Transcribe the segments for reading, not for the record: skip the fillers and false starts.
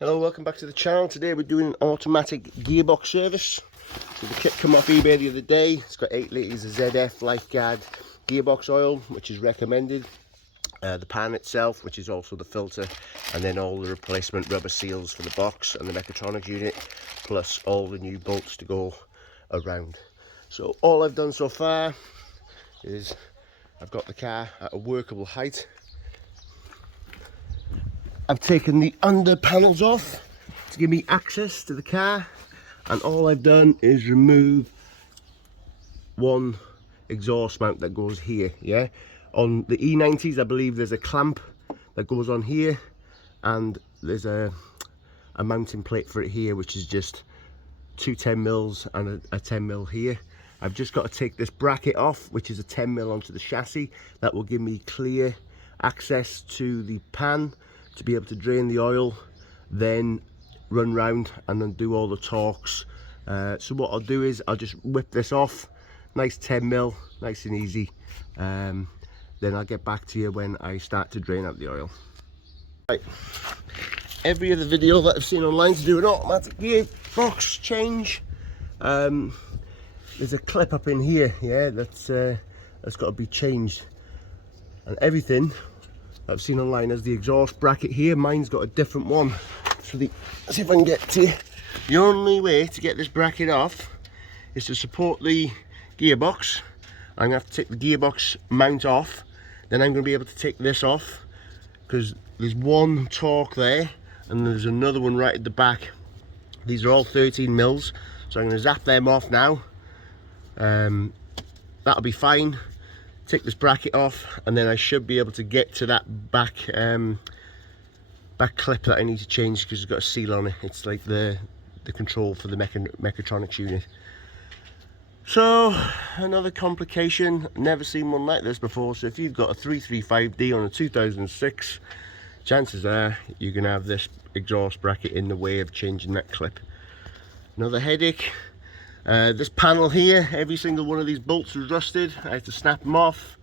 Hello, welcome back to the channel. Today we're doing an automatic gearbox service. So the kit come off eBay the other day. It's got 8 litres of ZF Lifeguard gearbox oil, which is recommended. The pan itself, which is also the filter, and then all the replacement rubber seals for the box and the Mechatronics unit, plus all the new bolts to go around. So all I've done so far is I've got the car at a workable height. I've taken the under panels off to give me access to the car, and all I've done is remove one exhaust mount that goes here. Yeah, on the E90s I believe there's a clamp that goes on here, and there's a mounting plate for it here, which is just two 10mm and a 10mm here. I've just got to take this bracket off, which is a 10mm onto the chassis. That will give me clear access to the pan to be able to drain the oil, then run round and then do all the torques. So what I'll do is I'll just whip this off, nice 10mm, nice and easy. Then I'll get back to you when I start to drain out the oil. Right. Every other video that I've seen online to do an automatic gearbox change, there's a clip up in here, yeah, that's got to be changed, and everything I've seen online as the exhaust bracket here. Mine's got a different one. So let's see if I can get to you. The only way to get this bracket off is to support the gearbox. I'm going to have to take the gearbox mount off. Then I'm going to be able to take this off, because there's one torque there and there's another one right at the back. These are all 13mm, so I'm going to zap them off now. That'll be fine. Take this bracket off, and then I should be able to get to that back clip that I need to change, because it's got a seal on it. It's like the control for the Mechatronics unit. So another complication, never seen one like this before. So if you've got a 335D on a 2006, chances are you're gonna have this exhaust bracket in the way of changing that clip. Another headache. This panel here, every single one of these bolts is rusted. I have to snap them off,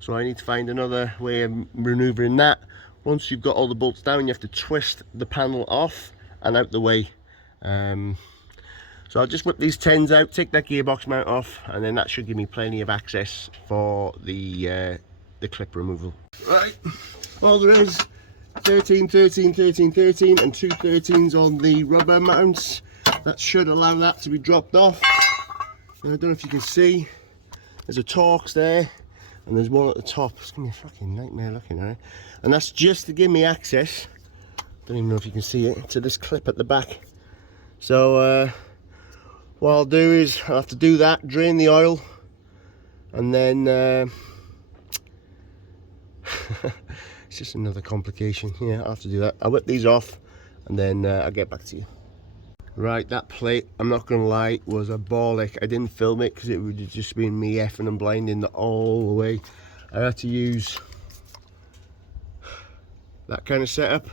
so I need to find another way of manoeuvring that. Once you've got all the bolts down, you have to twist the panel off and out the way. So I'll just whip these 10s out, take that gearbox mount off, and then that should give me plenty of access for the clip removal. Right, all there is 13, 13, 13, 13 and two 13s on the rubber mounts. That should allow that to be dropped off. And I don't know if you can see, there's a Torx there, and there's one at the top. It's gonna be a fucking nightmare looking at it. And that's just to give me access, don't even know if you can see it, to this clip at the back. So what I'll do is I'll have to do that, drain the oil, and then it's just another complication. Yeah, I'll have to do that. I'll whip these off, and then I'll get back to you. Right, that plate, I'm not gonna lie, was a bollock. I didn't film it because it would have just been me effing and blinding all the way. I had to use that kind of setup,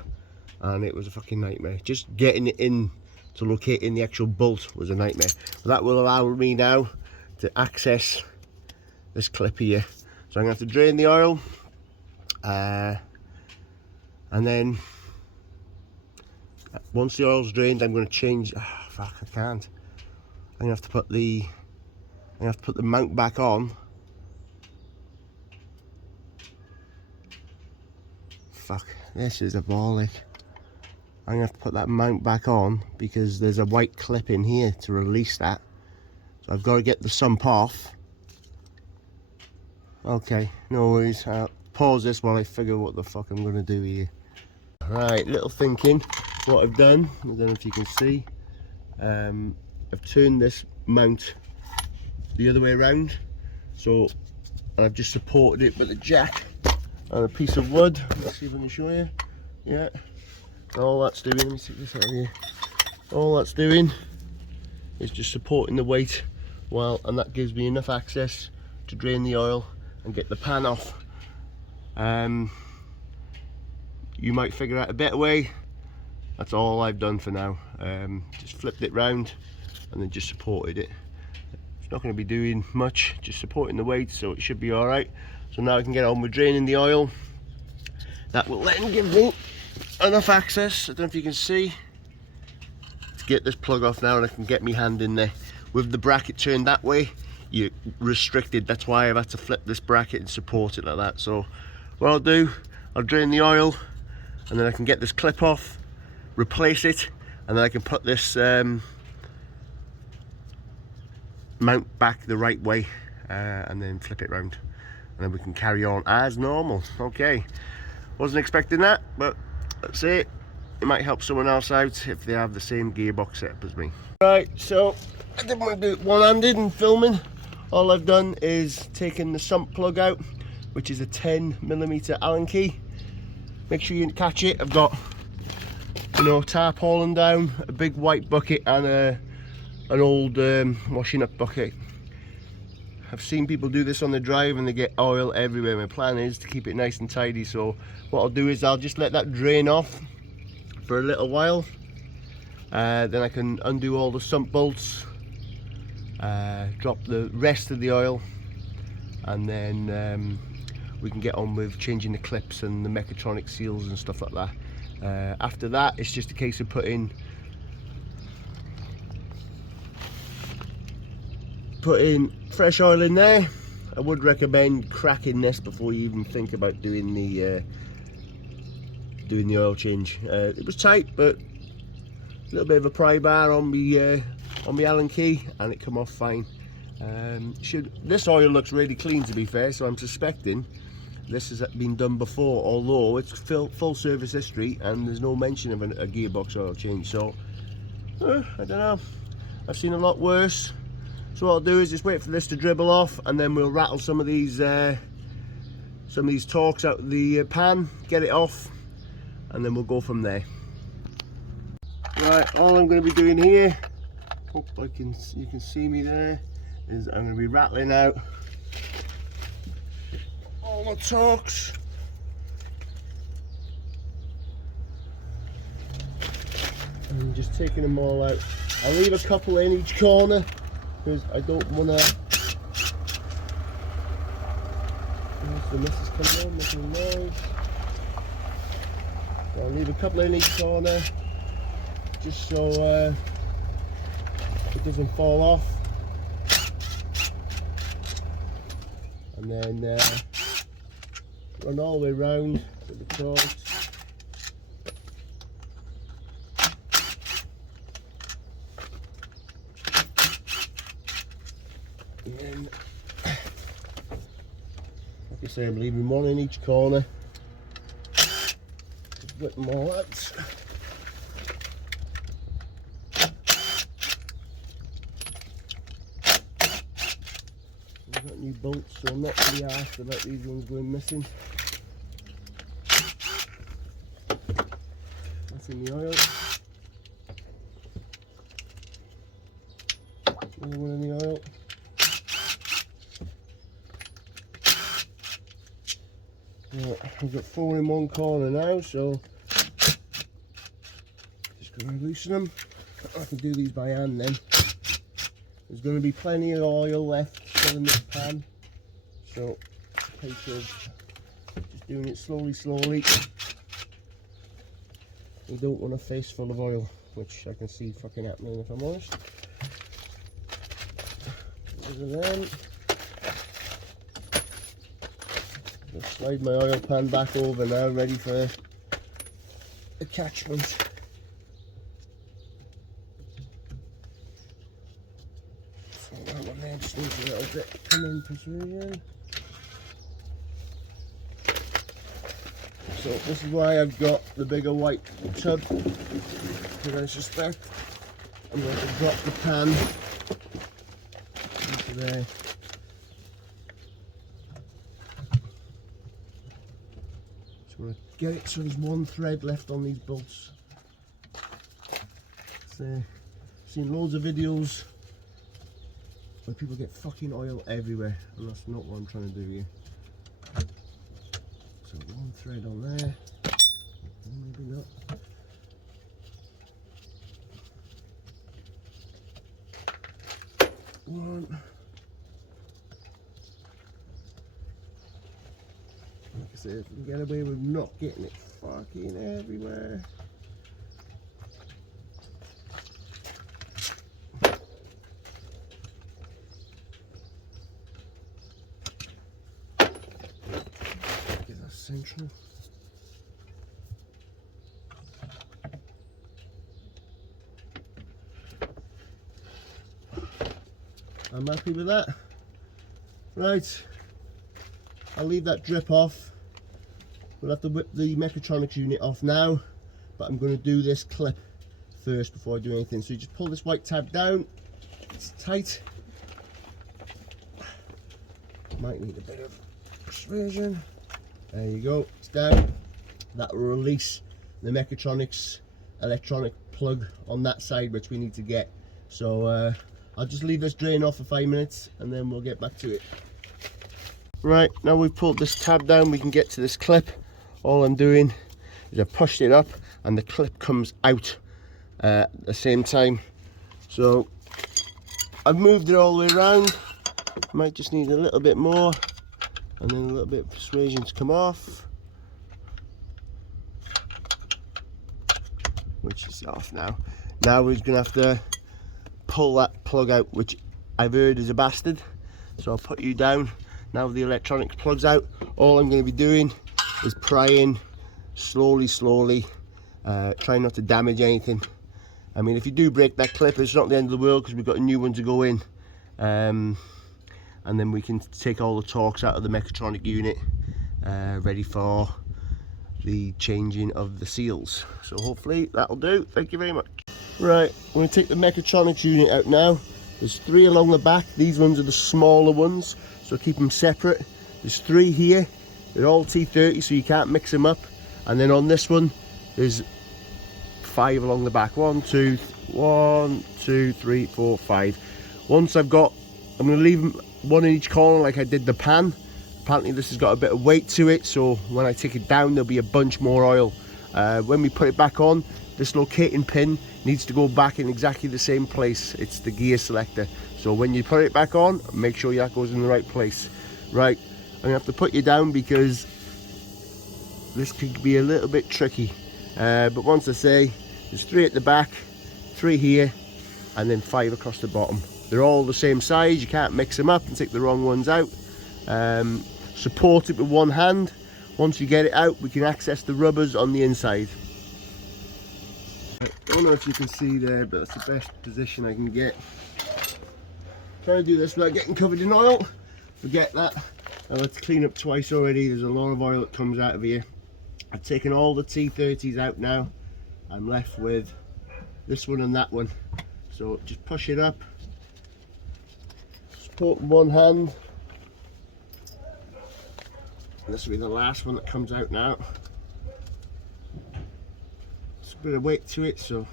and it was a fucking nightmare. Just getting it in to locate in the actual bolt was a nightmare. But that will allow me now to access this clip here. So I'm gonna have to drain the oil, and then once the oil's drained, I'm going to change. Oh, fuck, I can't. I'm going to have to put the mount back on. Fuck, this is a bollock. I'm going to have to put that mount back on because there's a white clip in here to release that. So I've got to get the sump off. Okay, no worries. I'll pause this while I figure what the fuck I'm going to do here. Right, little thinking. What I've done, I don't know if you can see, I've turned this mount the other way around, so I've just supported it with a jack and a piece of wood. Let's see if I can show you. Yeah, all that's doing, let me take this out of here, all that's doing is just supporting the weight, and that gives me enough access to drain the oil and get the pan off. You might figure out a better way. That's all I've done for now. Just flipped it round and then just supported it. It's not going to be doing much, just supporting the weight, so it should be all right. So now I can get on with draining the oil. That will then give me enough access, I don't know if you can see, to get this plug off now, and I can get my hand in there. With the bracket turned that way, you're restricted. That's why I've had to flip this bracket and support it like that. So what I'll do, I'll drain the oil, and then I can get this clip off, replace it, and then I can put this mount back the right way, and then flip it round, and then we can carry on as normal. Okay, wasn't expecting that, but that's it. It might help someone else out if they have the same gearbox setup as me. Right, so I didn't want to do it one-handed and filming. All I've done is taken the sump plug out, which is a 10mm Allen key. Make sure you catch it. I've got, you know, tarpaulin down, a big white bucket, and an old washing up bucket. I've seen people do this on the drive and they get oil everywhere. My plan is to keep it nice and tidy, so what I'll do is I'll just let that drain off for a little while. Then I can undo all the sump bolts, drop the rest of the oil, and then we can get on with changing the clips and the Mechatronics seals and stuff like that. After that, it's just a case of putting fresh oil in there. I would recommend cracking this before you even think about doing the oil change. It was tight, but a little bit of a pry bar on the Allen key, and it come off fine. This oil looks really clean, to be fair, so I'm suspecting this has been done before, although it's full service history and there's no mention of a gearbox oil change. So I don't know, I've seen a lot worse. So what I'll do is just wait for this to dribble off, and then we'll rattle some of these torques out of the pan, get it off, and then we'll go from there. Right, all I'm going to be doing here, hope you can see me there, is I'm going to be rattling out all the torques. And just taking them all out. I'll leave a couple in each corner because I don't want to. The missus coming on, making noise. So I'll leave a couple in each corner, just so it doesn't fall off. And then run all the way around with the torques. And then, like I say, I'm leaving one in each corner. Just whip them all out. I've got new bolts, so I'm not really asked about these ones going missing. That's in the oil. Another one in the oil. Right, I've got 4 in one corner now, so just going to loosen them. I can do these by hand then. There's going to be plenty of oil left still in this pan, so a case of just doing it slowly. You don't want a face full of oil, which I can see fucking happening if I'm honest. Those are them. I'll slide my oil pan back over now, ready for attachment. So that one there just needs a little bit come in precision. So this is why I've got the bigger white tub, because I suspect I'm going to drop the pan into there. Get it so there's one thread left on these bolts. So, seen loads of videos where people get fucking oil everywhere, and that's not what I'm trying to do here. So one thread on there, maybe not. One. Like I said, if we can get away with not getting it far fucking everywhere. Get that central. I'm happy with that. Right, I'll leave that drip off. We'll have to whip the Mechatronics unit off now, but I'm going to do this clip first before I do anything. So you just pull this white tab down, it's tight. Might need a bit of persuasion. There you go, it's down. That will release the Mechatronics electronic plug on that side, which we need to get. So I'll just leave this drain off for 5 minutes and then we'll get back to it. Right, now we've pulled this tab down, we can get to this clip. All I'm doing is I pushed it up and the clip comes out at the same time. So I've moved it all the way around. Might just need a little bit more and then a little bit of persuasion to come off. Which is off now. Now we're going to have to pull that plug out, which I've heard is a bastard. So I'll put you down. Now the electronics plug's out, all I'm going to be doing is prying slowly, trying not to damage anything. I mean, if you do break that clip, it's not the end of the world because we've got a new one to go in. And then we can take all the Torx out of the Mechatronic unit, ready for the changing of the seals. So hopefully that'll do. Thank you very much. Right, I'm going to take the Mechatronics unit out now. There's 3 along the back. These ones are the smaller ones, so keep them separate. There's 3 here. They're all T30, so you can't mix them up. And then on this one, there's 5 along the back. 1, 2, 3, 4, 5. Once I've got, I'm going to leave them 1 in each corner like I did the pan. Apparently this has got a bit of weight to it, so when I take it down, there'll be a bunch more oil. When we put it back on, this locating pin needs to go back in exactly the same place. It's the gear selector. So when you put it back on, make sure that goes in the right place. Right, I'm gonna have to put you down because this could be a little bit tricky. But once I say, there's 3 at the back, 3 here, and then 5 across the bottom. They're all the same size, you can't mix them up and take the wrong ones out. Support it with one hand. Once you get it out, we can access the rubbers on the inside. I don't know if you can see there, but that's the best position I can get. Trying to do this without getting covered in oil. Forget that. I've had to clean up twice already. There's a lot of oil that comes out of here. I've taken all the T30s out now. I'm left with this one and that one. So just push it up. Support in one hand. This will be the last one that comes out now. It's a bit of weight to it, so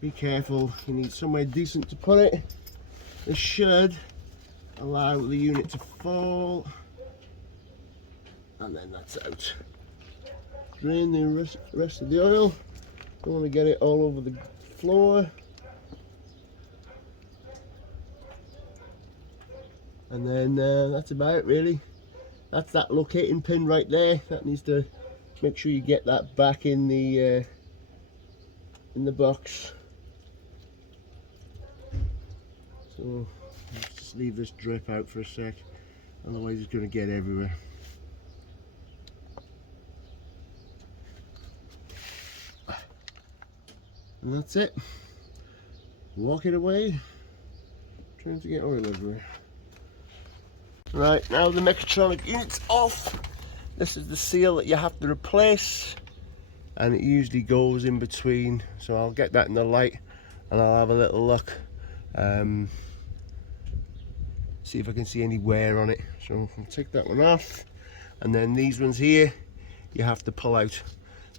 be careful. You need somewhere decent to put it. This should allow the unit to fall, and then that's out. Drain the rest of the oil. Don't want to get it all over the floor. And then that's about it really. That's that locating pin right there. That needs to make sure you get that back in the box. So let's just leave this drip out for a sec, otherwise it's going to get everywhere. And that's it. Walk it away, trying to get oil everywhere. Right, now the Mechatronic unit's off. This is the seal that you have to replace, and it usually goes in between, so I'll get that in the light and I'll have a little look, see if I can see any wear on it. So I'll take that one off, and then these ones here you have to pull out.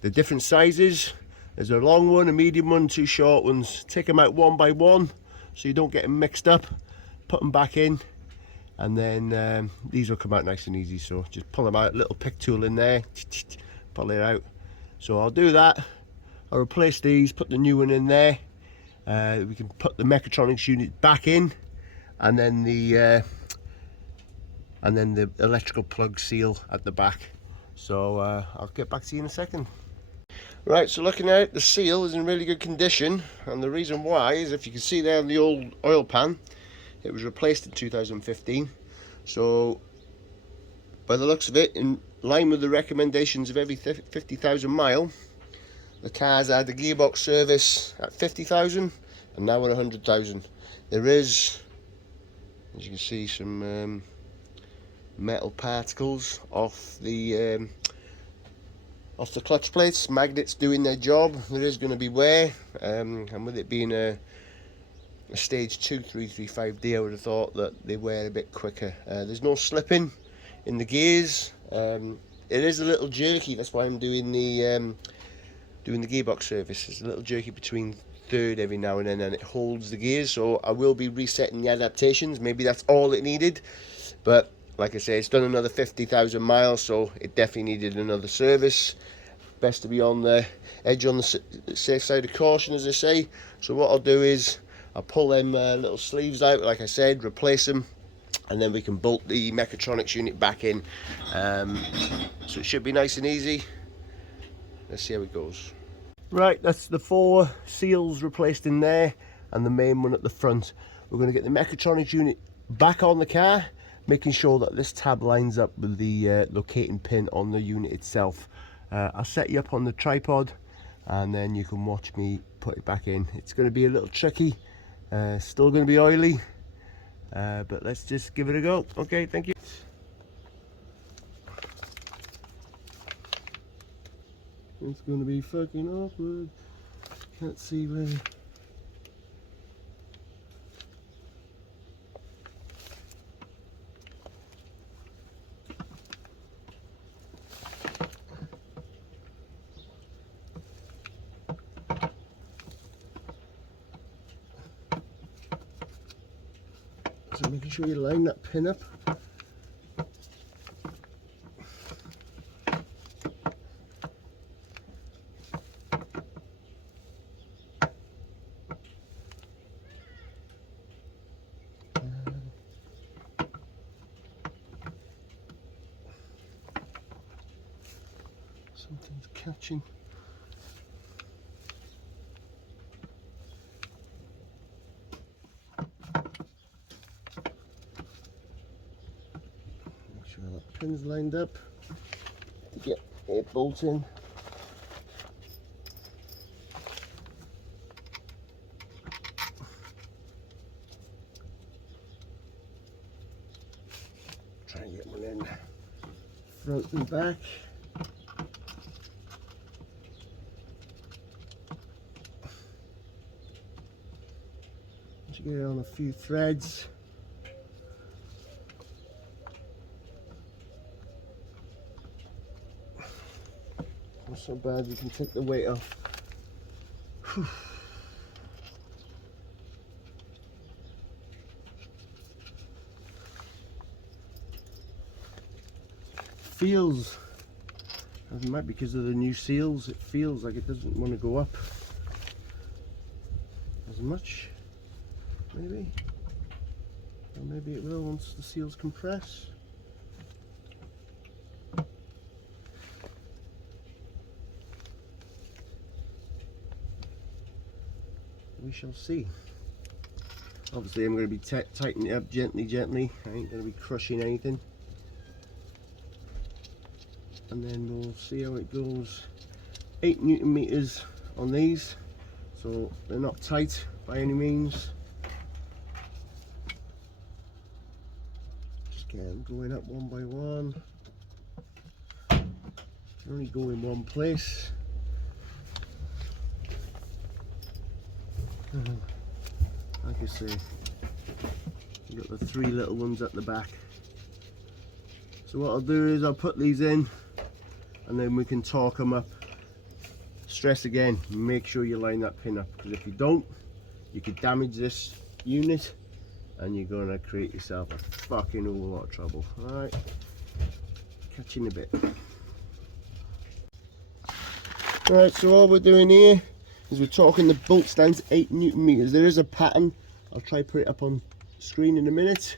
The different sizes, there's a long one, a medium one, 2 short ones. Take them out one by one so you don't get them mixed up. Put them back in, and then these will come out nice and easy. So just pull them out, little pick tool in there, pull it out. So I'll do that. I'll replace these, put the new one in there. We can put the Mechatronics unit back in, and then the electrical plug seal at the back. So I'll get back to you in a second. Right, so looking at it, the seal is in really good condition, and the reason why is, if you can see there on the old oil pan, it was replaced in 2015. So by the looks of it, in line with the recommendations of every 50,000 mile, the car's had the gearbox service at 50,000 and now at 100,000. There is, as you can see, some metal particles off the clutch plates, magnets doing their job. There is going to be wear, and with it being a stage 2 335D, I would have thought that they wear a bit quicker. There's no slipping in the gears. It is a little jerky, that's why I'm doing the gearbox service. It's a little jerky between third every now and then, and it holds the gears, so I will be resetting the adaptations. Maybe that's all it needed, but like I say, it's done another 50,000 miles, so it definitely needed another service. Best to be on the edge, on the safe side of caution, as I say. So what I'll do is I'll pull them little sleeves out, like I said, replace them, and then we can bolt the Mechatronics unit back in. So it should be nice and easy. Let's see how it goes. Right, that's the 4 seals replaced in there, and the main one at the front. We're going to get the Mechatronics unit back on the car, making sure that this tab lines up with the locating pin on the unit itself. I'll set you up on the tripod, and then you can watch me put it back in. It's going to be a little tricky, still going to be oily, but let's just give it a go. Okay, thank you. It's going to be fucking awkward. Can't see where. So making sure you line that pin up. Something's catching. Make sure that pin's lined up to get it bolt in. Try and get one in front and back. Get it on a few threads. Not so bad, you can take the weight off. Whew. Feels, it might be because of the new seals, it feels like it doesn't want to go up as much. Maybe, or maybe it will once the seals compress. We shall see. Obviously I'm going to be tightening it up gently. I ain't going to be crushing anything, and then we'll see how it goes. 8 Newton meters on these, so they're not tight by any means. Again, going up one by one. You only go in one place. Like I say, you got the 3 little ones at the back. So what I'll do is I'll put these in, and then we can torque them up. Stress again, make sure you line that pin up, because if you don't, you could damage this unit and you're going to create yourself a fucking whole lot of trouble. Alright, catch you in a bit. Right, so all we're doing here is we're torquing the bolts down to 8 Newton meters. There is a pattern, I'll try put it up on screen in a minute.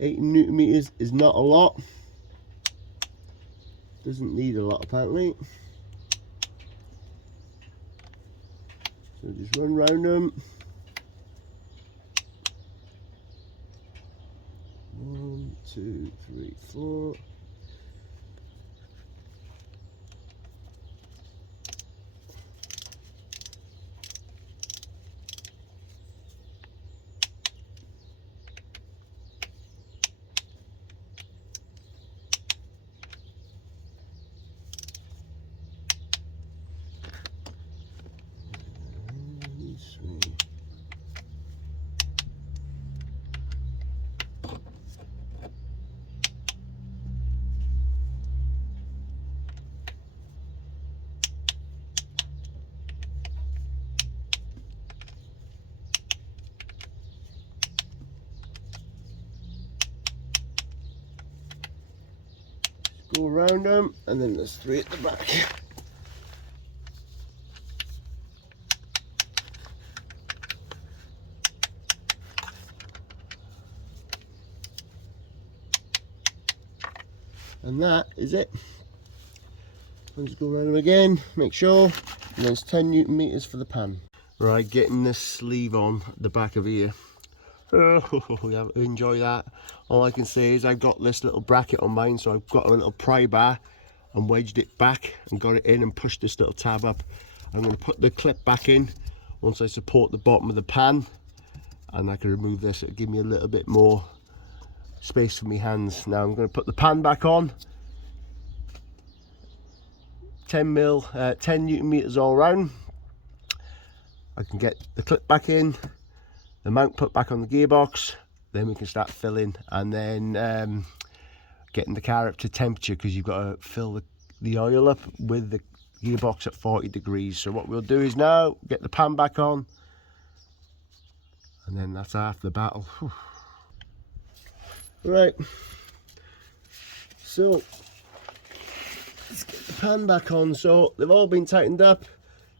80 Newton meters is not a lot. Doesn't need a lot apparently. So just run round them. 1, 2, 3, 4. Go around them, and then there's 3 at the back. And that is it. I'll just go around them again, make sure, and there's 10 Newton meters for the pan. Right, getting this sleeve on the back of here. Oh, yeah, enjoy that. All I can say is I've got this little bracket on mine, so I've got a little pry bar and wedged it back and got it in and pushed this little tab up. I'm going to put the clip back in once I support the bottom of the pan, and I can remove this. It'll give me a little bit more space for my hands. Now I'm going to put the pan back on. 10 Newton meters all round. I can get the clip back in, the mount put back on the gearbox, then we can start filling, and then getting the car up to temperature, because you've got to fill the oil up with the gearbox at 40 degrees. So what we'll do is now get the pan back on, and then that's half the battle. Whew. Right, so let's get the pan back on. So they've all been tightened up,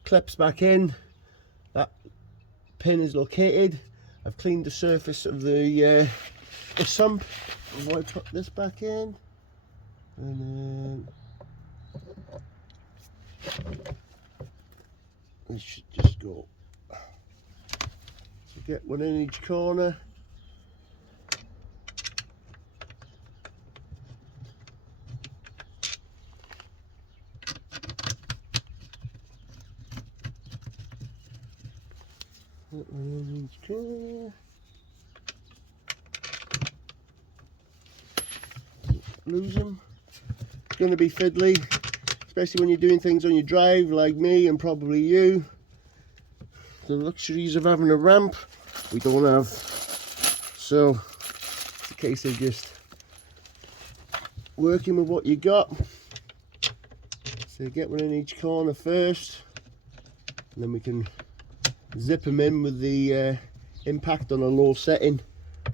clips back in, that pin is located. I've cleaned the surface of the sump before I put this back in, and then we should just go. So get one in each corner. Get one in each corner. Lose them. It's going to be fiddly, especially when you're doing things on your drive like me and probably you. The luxuries of having a ramp we don't have, so it's a case of just working with what you got. So get one in each corner first, and then we can zip them in with the impact on a low setting.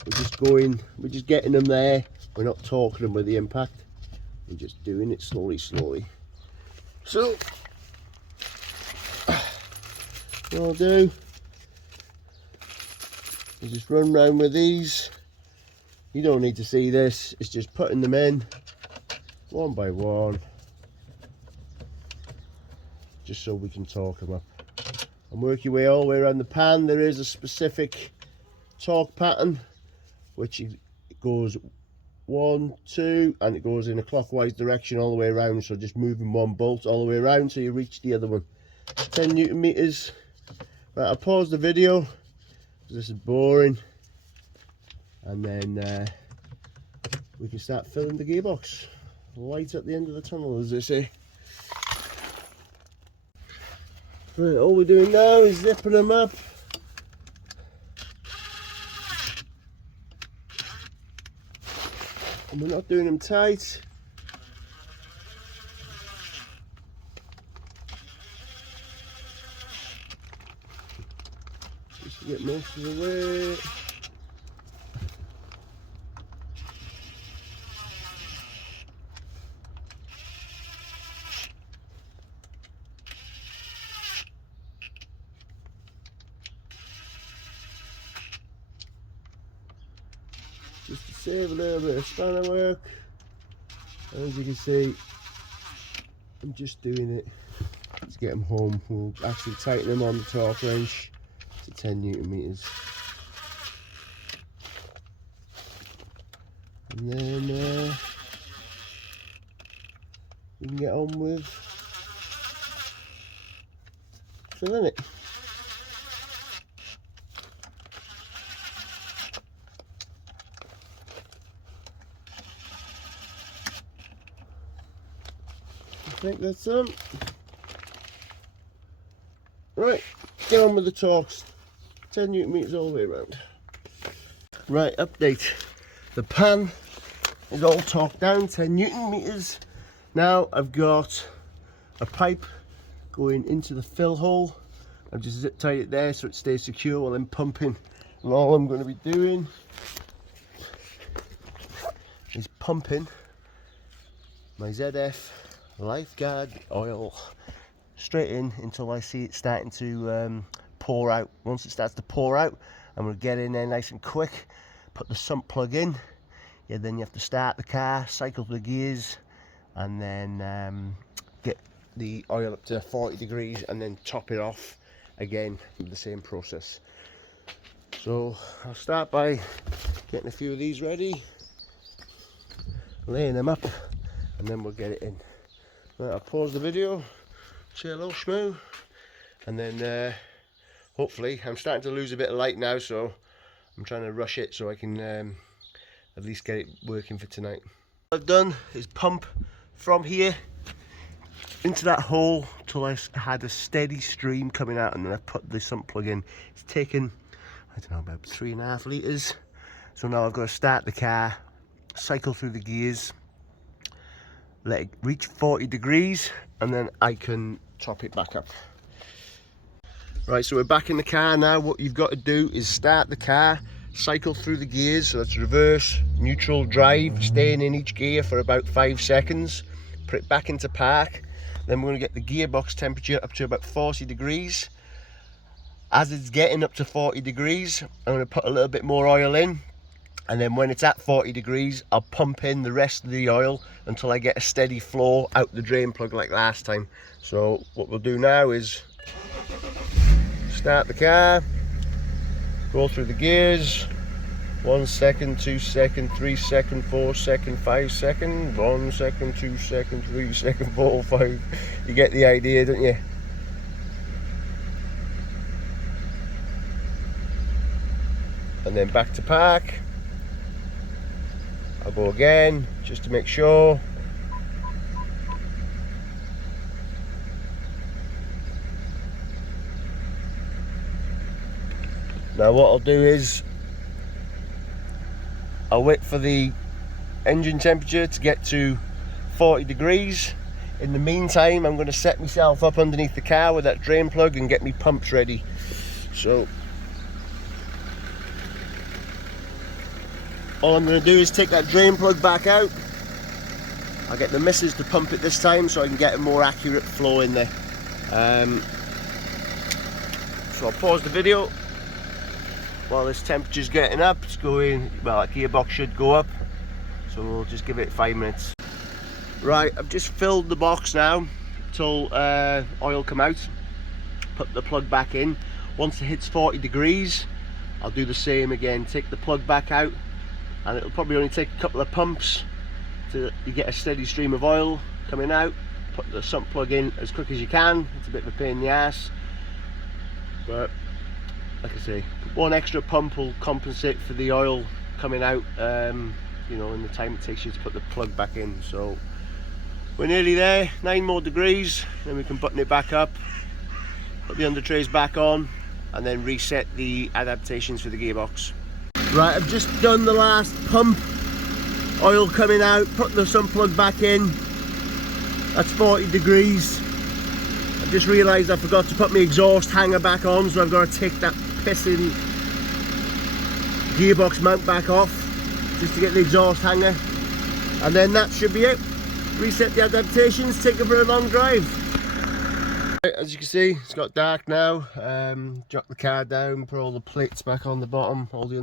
We're just getting them there. We're not torquing them with the impact. We're just doing it slowly. So what I'll do is just run round with these. You don't need to see this. It's just putting them in one by one, just so we can torque them up. And work your way all the way around the pan. There is a specific torque pattern, which it goes 1, 2, and it goes in a clockwise direction all the way around. So just moving one bolt all the way around so you reach the other one. 10 Newton meters. Right, I'll pause the video because this is boring, and then we can start filling the gearbox. Light at the end of the tunnel, as they say. Right, all we're doing now is zipping them up. And we're not doing them tight. Just to get most of the way. Just to save a little bit of spanner work. And as you can see, I'm just doing it to get them home. We'll actually tighten them on the torque wrench to 10 Newton meters. And then we can get on with filling it. I think that's right, get on with the torques. 10 Newton meters all the way around. Right, update. The pan is all torqued down, 10 Newton meters. Now I've got a pipe going into the fill hole. I've just zip tied it there so it stays secure while I'm pumping. And all I'm going to be doing is pumping my ZF Lifeguard oil straight in until I see it starting to pour out. Once it starts to pour out, I'm going to get in there nice and quick, put the sump plug in. Yeah, then you have to start the car, cycle the gears, and then get the oil up to 40 degrees and then top it off again with the same process. So I'll start by getting a few of these ready, laying them up, and then we'll get it in. Right, I'll pause the video, say hello schmoo, and then hopefully, I'm starting to lose a bit of light now, so I'm trying to rush it so I can at least get it working for tonight. What I've done is pump from here into that hole till I had a steady stream coming out, and then I put the sump plug in. It's taken, I don't know, about 3.5 litres. So now I've got to start the car, cycle through the gears, let it reach 40 degrees, and then I can top it back up. Right, so we're back in the car now. What you've got to do is start the car, cycle through the gears, so that's reverse, neutral, drive, staying in each gear for about 5 seconds, put it back into park. Then we're going to get the gearbox temperature up to about 40 degrees. As it's getting up to 40 degrees, I'm going to put a little bit more oil in, and then when it's at 40 degrees, I'll pump in the rest of the oil until I get a steady flow out the drain plug like last time. So what we'll do now is start the car, go through the gears, 1 second, 2 second, 3 second, 4 second, 5 second, 1 second, 2 second, 3 second, 4, 5. You get the idea, don't you? And then back to park. I'll go again just to make sure. Now what I'll do is I'll wait for the engine temperature to get to 40 degrees. In the meantime, I'm going to set myself up underneath the car with that drain plug and get me pumps ready. So all I'm going to do is take that drain plug back out. I'll get the missus to pump it this time so I can get a more accurate flow in there. So I'll pause the video while this temperature's getting up. It's going, well, that gearbox should go up, so we'll just give it 5 minutes. Right, I've just filled the box now till oil come out. Put the plug back in. Once it hits 40 degrees, I'll do the same again. Take the plug back out, and it'll probably only take a couple of pumps to you get a steady stream of oil coming out. Put the sump plug in as quick as you can. It's a bit of a pain in the ass, but like I say, one extra pump will compensate for the oil coming out, you know, in the time it takes you to put the plug back in. So we're nearly there, 9 more degrees, then we can button it back up, put the under trays back on, and then reset the adaptations for the gearbox. Right, I've just done the last pump, oil coming out, put the sump plug back in. That's 40 degrees. I've just realised I forgot to put my exhaust hanger back on, so I've got to take that pissing gearbox mount back off just to get the exhaust hanger, and then that should be it. Reset the adaptations, take it for a long drive. As you can see, it's got dark now. Drop the car down, put all the plates back on the bottom, all the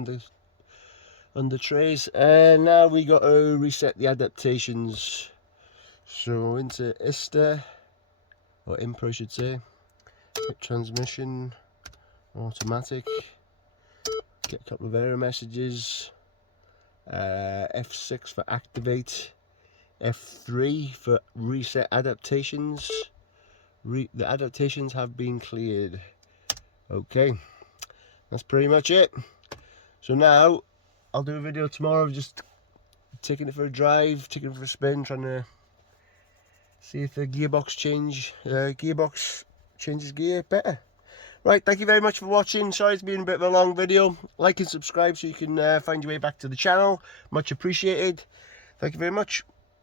under trays. And now we got to reset the adaptations. So into ISTA, or IMPRO I should say, transmission, automatic, get a couple of error messages, F6 for activate, F3 for reset adaptations. The adaptations have been cleared. Okay, that's pretty much it. So now I'll do a video tomorrow of just taking it for a drive, taking it for a spin, trying to see if the gearbox changes gear better. Right, thank you very much for watching. Sorry it's been a bit of a long video. Like and subscribe so you can find your way back to the channel. Much appreciated. Thank you very much.